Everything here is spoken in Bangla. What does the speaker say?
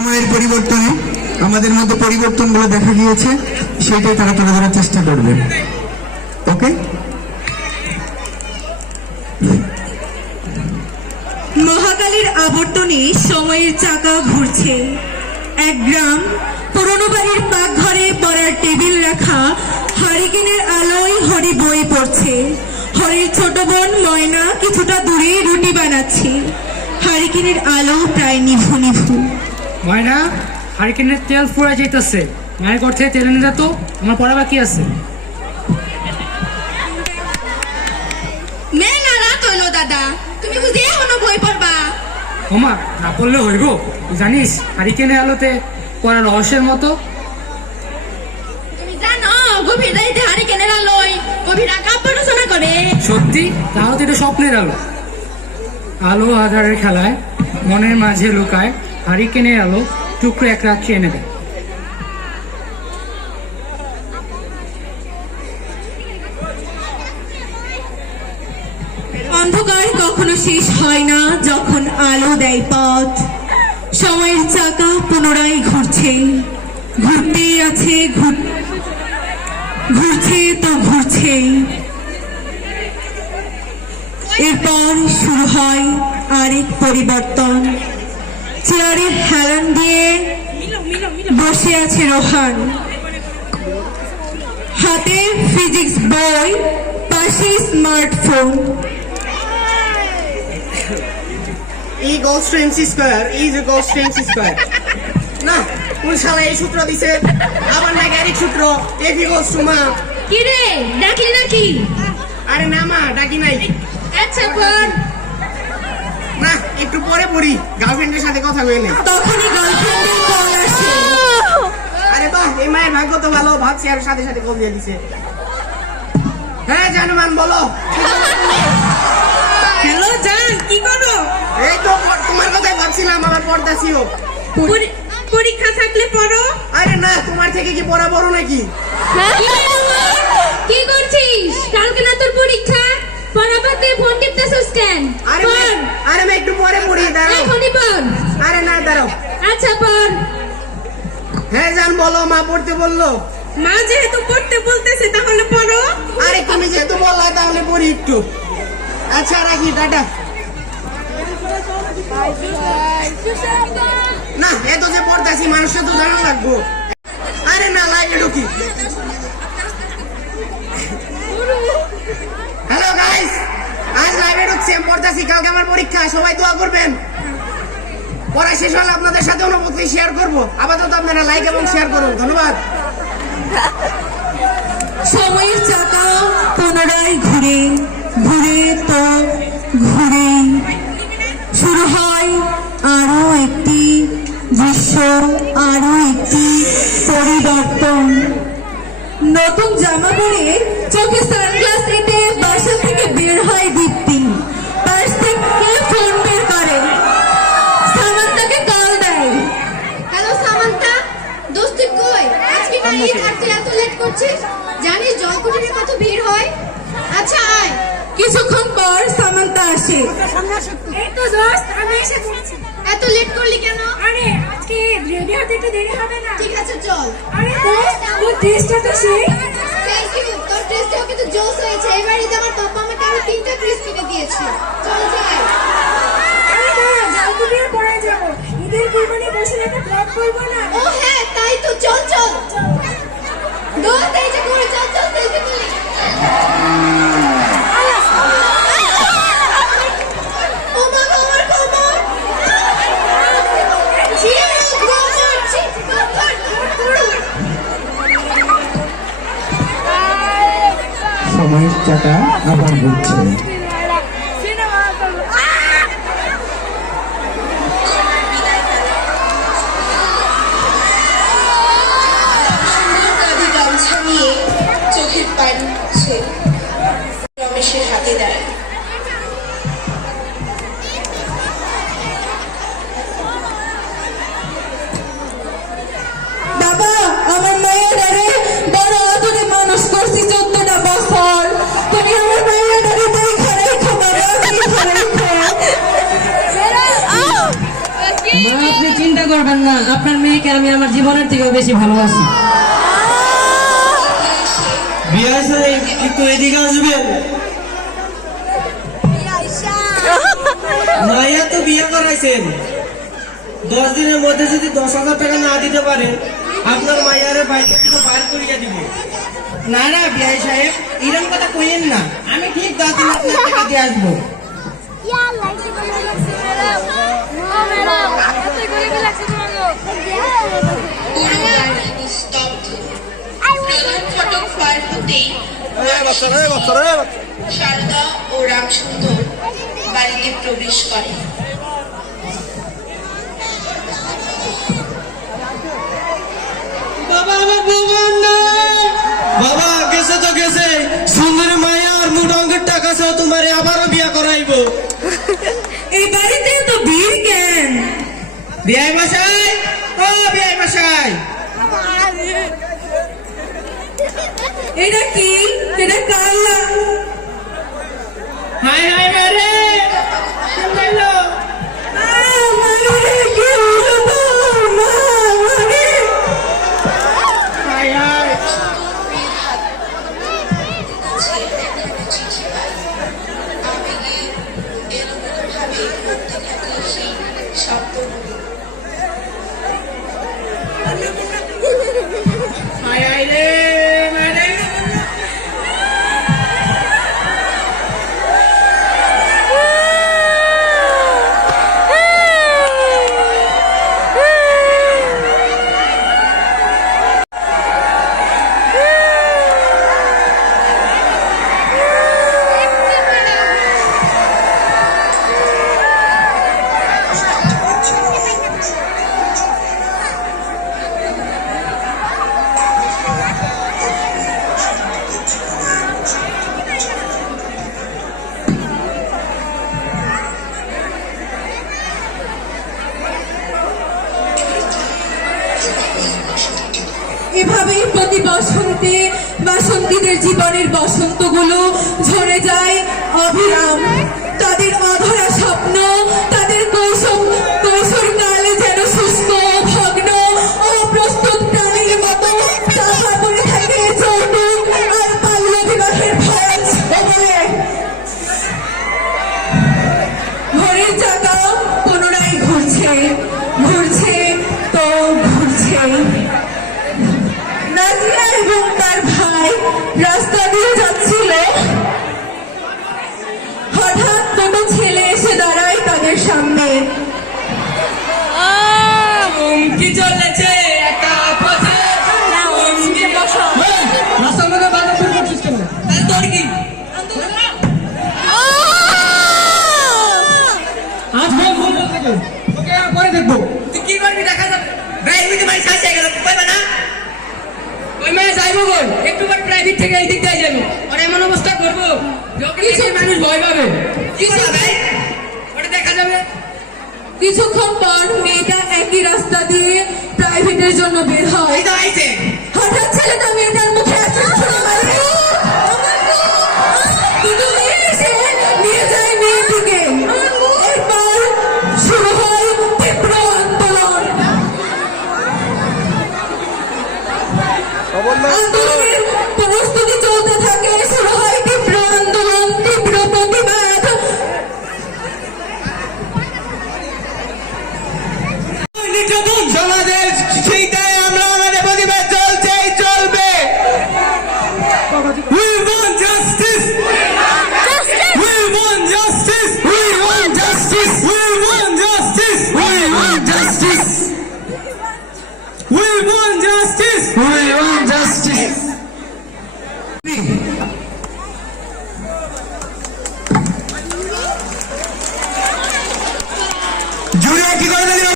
সময়ের পরিবর্তনে আমাদের মধ্যে পরিবর্তনগুলো দেখা গিয়েছে সেটাই তারা তুলে ধরার চেষ্টা করবে। ওকে? মহাকালীর আবর্তনে সময়ের চাকা ঘুরছে। এক গ্রাম পুরনো বাড়ির পাকঘরে পড়ার টেবিল রাখা হারিকেনের আলোয় হরি বই পড়ছে। হরির ছোট বোন ময়না কিছুটা দূরে রুটি বানাচ্ছে। হারিকেনের আলো প্রায় নিভু নিভু। ময়না হারিকেনের তেল ফুরা যাইতেছে। মায়ের ঘর থেকে তেল এনে যেত আমার পড়া বাকি আছে। দাদা। তুমি বুঝি এখনও বই পড়বা? ওমা না পড়লে হইব? জানিস হারিকেনের আলোতে পড়া রহস্যের মতো? তুমি জানো গভীর রাইতে হারি কেনেরা লই গভীর কাব্য রচনা করে। সত্যি? তাহলে তো এটা স্বপ্নের আলো। আলো আধারের খেলায় মনের মাঝে লুকায় হারিকেনের আলো টুকরো এক রাত্রি এনে দেয়। হয় না যখন আলো দেয় পথ। সময়ের চাকা পুনরায় ঘুরছে। ঘুরতেই আছে, ঘুর- ঘুরছে তো ঘুরছে। এরপর শুরু হয় আরেক পরিবর্তন। চেয়ারে হেলান দিয়ে বসে আছে রোহান। হাতে ফিজিক্স বই পাশে smartphone. equals to MC square is equals to MC square. না কোন শালা এই সূত্র দিছে? আবার না গ্যারিক সূত্র মা কি রে? ডাকলি নাকি? আরে না মা ডাকি নাই। আচ্ছা একটু পরে পড়ি গার্লফ্রেন্ডের সাথে কথা কইলে তখনই গার্লফ্রেন্ডের কল আসে। আরে বাহ এই মায়ের ভাগ্য তো ভালো ভাবছি আর সাথে সাথে কল দিয়ে দিছে। হ্যাঁ জানমান বলো। হ্যালো জান কি করো এই তো তোমার কথাই ভাবছিলাম আমার পড়তাছিও পরীক্ষা থাকলে পড়ো। আরে না তোমার থেকে কি পড়া বড় নাকি? কি করছিস? কালকে না তোর পরীক্ষা? পড়াবাতে ফোন টিপতেছিস কেন আরে পড় মে- আরে আমি একটু পরে পড়ি দাঁড়াও এখনই পড় আরে না দাঁড়াও। আচ্ছা পড়। হ্যাঁ জান বলো মা পড়তে বলল। মা যেহেতু পড়তে বলতেছে তাহলে পড়ো। আরে তুমি যেহেতু বললা তাহলে পড়ি একটু। আচ্ছা রাখি টাটা। না এত যে পড়তাছি মানুষটা তো জানা লাগবো। আরে না লাগে ঢুকি। হ্যালো গাইস আজ লাইভে ঢুকছি আমি পড়তাছি কালকে আমার পরীক্ষা সবাই দোয়া করবেন। শেষ হলে আপনাদের সাথে অনুভূতি শেয়ার করব। আপাতত আপনারা লাইক এবং শেয়ার করুন। ধন্যবাদ। সময়ের চাকা পুনরায় ঘুরে ঘুরে তো ঘুরে। শুরু হয় আরও একটি দৃশ্য, আরও একটি পরিবর্তন। নতুন জামা পরে চোখে সানগ্লাস এঁটে বাসা থেকে বের হয় দীপ্তি। এত লেট করছিস? জানিস জলকুটিরে কত ভিড় হয়? আচ্ছা আয়। কিছুক্ষণ পর সামান্তা আসে। তো দোস্ত আমি এসে পড়েছি এত লেট করলি কেন? আরে আজকে রেডি হতে একটু দেরি হবে না। ঠিক আছে চল। আরে দোস্ত তোর ড্রেসটা তো সেই। থ্যাংক ইউ তোর ড্রেসটাও কিন্তু জোস হয়েছে। এবার ঈদে আমার পাপা আমাকে আরও তিনটা ড্রেস কিনে দিয়েছে। চল যাই আরে দাঁড়া পরে যাব। ঈদের কুরবানি বসে একটা ব্লগ করব না? ও হ্যাঁ তাই তো। চল চল। সময়ের চাকা আবার ঘুরছে আপনি চিন্তা করবেন না, আপনার মেয়েকে আমি আমার জীবনের থেকেও বেশি ভালোবাসি। একটু এদিকে আসবেন মাইয়া তো বিয়ে করাইছেন। দশ দিনের মধ্যে যদি দশ হাজার টাকা না দিতে পারেন আপনার মাইয়ারে বাইরে বাইর করিয়ে দিব। না না, বিআই সাহেব এরকম কথা কইেন না। আমি ঠিক দশ দিন আপনার টাকা দিয়ে আসব। সারদা ও রামসুন্দর বাড়িতে প্রবেশ করে। গেছে। সুন্দরী আর মোট অঙ্কের টাকা সহ তোমারে আবারও বিয়া করাইবো। এই বাড়িতে তো বীর জ্ঞান বিআই মশাই ও বিআই মশাই। এটা কি? এটা কাল্লা হাই হাই মারে। জীবনের বসন্তগুলো ঝরে যায় অবিরাম। তাদের অধরা স্বপ্ন, তাদের কৌশল কৈশোরকালে যেন শুষ্ক, ভগ্ন অপ্রস্তুত প্রাণীর মতো। থাকে আর বাল্য বিবাহের বলে ঘড়ির চাকা পুনরায় ঘুরছে ঘুরছে তো ঘুরছে। নাজিয়া এবং তার ভাই রাস্তা একটু পর প্রাইভেট থেকে এই দিক দিয়ে যাব। আর এমন অবস্থা করব। মানুষ ভয় পাবে। কি ভাই? ওটা দেখা যাবে। কিছুক্ষণ পর মেয়েটা একই রাস্তা দিয়ে প্রাইভেটের জন্য বের হয়। হঠাৎ ছেলেটা মেয়েটার